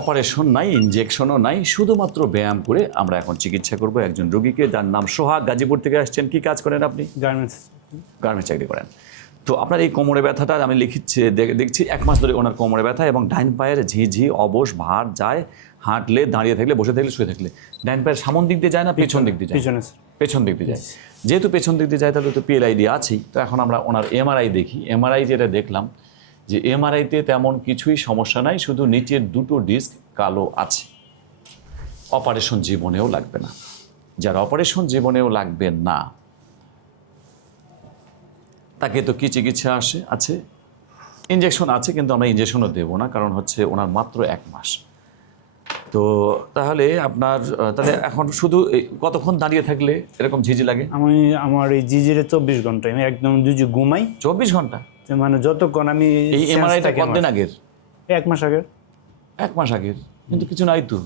Operation নাই, ইনজেকশনও নাই, শুধুমাত্র ব্যায়াম করে আমরা এখন চিকিৎসা করব একজন রোগীকে, যার নাম সোহাগ, গাজীপুর থেকে আসছেন। কি কাজ করেন আপনি? গার্মেন্টস চাকরি করেন। তো আপনার এই কোমরে ব্যথাটা আমি দেখছি 1 মাস ধরে ওনার কোমরে ব্যথা এবং ডাইন পায়ের ঝিঝি, অবশ, ভার যায়, হাঁটলে, দাঁড়িয়ে থাকলে, বসে থাকলে, শুয়ে থাকলে। ডাইন পায়ের সামন দিক দিয়ে যায় না পেছন দিক দিয়ে যায়? পেছন দিক দিয়ে যায়। যেহেতু পেছন দিক দিয়ে যায় তাহলে তো PLID আছেই। তো এখন আমরা ওনার MRI দেখি। MRI যেটা দেখলাম যে MRIতে তেমন কিছুই সমস্যা নাই, শুধু নিচের 2টো ডিস্ক কালো আছে। অপারেশন জীবনেও লাগবে না। যার অপারেশন জীবনেও লাগবে না তাকে তো কি চিকিৎসা আছে? ইনজেকশন আছে, কিন্তু আমরা ইনজেকশনও দেবো না, কারণ হচ্ছে ওনার মাত্র 1 মাস। তো তাহলে তাহলে এখন শুধু কতক্ষণ দাঁড়িয়ে থাকলে এরকম ঝিঝি লাগে? আমার এই ঝিঝিরে 24 ঘন্টা, আমি একদম ঘুমাই 24 ঘন্টা। মানে যতক্ষণ আমি এই MRIটা কতদিন আগের? 1 মাস আগের। 1 মাস আগের, কিন্তু কিছু নাই তো।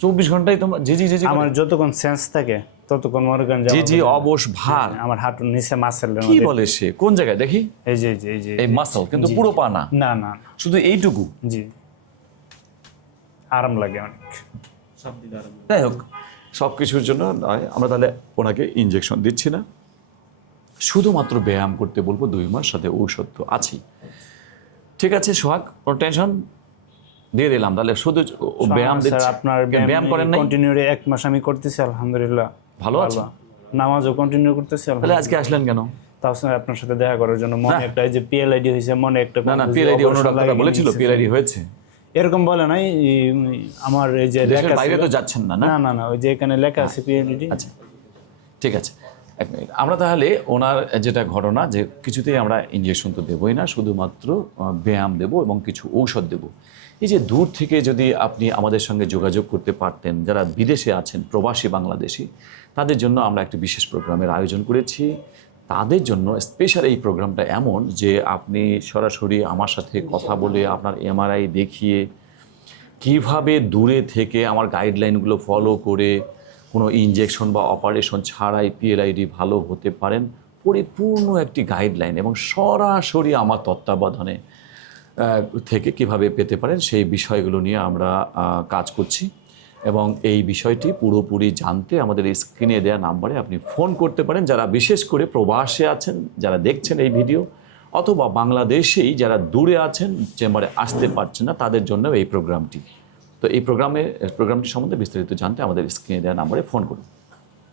24 ঘন্টায় তোমার ঝিঝি আমার যতক্ষণ সেন্স থাকে ততক্ষণ মনে করেন ঝিঝি, অবশ, ভার আমার হাঁটুর নিচে মাসেল। কি বলে সে? কোন জায়গায় দেখি? এই যে এই মাসল, কিন্তু পুরো পা না? না না, শুধু এইটুকু। জি, আরাম লাগে অনেক। যাই হোক, সব কিছুর জন্য নয়, আমরা তাহলে ওনাকে ইনজেকশন দিচ্ছি না, শুধুমাত্র ব্যায়াম করতে বলবো 2 মাস, সাথে ঔষধ তো আছেই। ঠিক আছে সোহাগ, কোনো টেনশন দিয়ে দিলাম। তাহলে শুধু ব্যায়াম দিচ্ছি। আপনার ব্যায়াম করেন না? কন্টিনিউ 1 মাস আমি করতেছি, আলহামদুলিল্লাহ ভালো আছে। নামাজও কন্টিনিউ করতেছি। তাহলে আজকে আসলেন কেন? তাও আপনার সাথে দেখা করার জন্য। মনে একটা এই যে PLID হয়েছে, মনে একটা না PLID অন্য ডাক্তাররা বলেছিল PLID হয়েছে, এরকম বলে নাই। আমার এই যে দেশের বাইরে তো যাচ্ছেন না? না না না, ওই যে এখানে লেখা আছে PLID। আচ্ছা ঠিক আছে, 1 মিনিট। আমরা তাহলে ওনার যেটা ঘটনা, যে কিছুতেই আমরা ইনজেকশন তো দেবই না, শুধুমাত্র ব্যায়াম দেব এবং কিছু ঔষধ দেব। এই যে দূর থেকে যদি আপনি আমাদের সঙ্গে যোগাযোগ করতে পারতেন, যারা বিদেশে আছেন, প্রবাসী বাংলাদেশি, তাদের জন্য আমরা একটি বিশেষ প্রোগ্রামের আয়োজন করেছি। তাদের জন্য স্পেশাল এই প্রোগ্রামটা এমন যে আপনি সরাসরি আমার সাথে কথা বলে, আপনার MRI দেখিয়ে, কিভাবে দূরে থেকে আমার গাইডলাইনগুলো ফলো করে কোনো ইনজেকশন বা অপারেশন ছাড়াই PLID ভালো হতে পারেন, পরিপূর্ণ একটি গাইডলাইন এবং সরাসরি আমার তত্ত্বাবধানে থেকে কিভাবে পেতে পারেন, সেই বিষয়গুলো নিয়ে আমরা কাজ করছি। এবং এই বিষয়টি পুরোপুরি জানতে আমাদের স্ক্রিনে দেওয়া নাম্বারে আপনি ফোন করতে পারেন, যারা বিশেষ করে প্রবাসে আছেন, যারা দেখছেন এই ভিডিও, অথবা বাংলাদেশেই যারা দূরে আছেন, চেম্বারে আসতে পারছেন না, তাদের জন্য এই প্রোগ্রামটি। তো এই প্রোগ্রামটি সম্বন্ধে বিস্তারিত জানতে আমাদের স্ক্রিনে দেওয়া নাম্বারে ফোন করুন।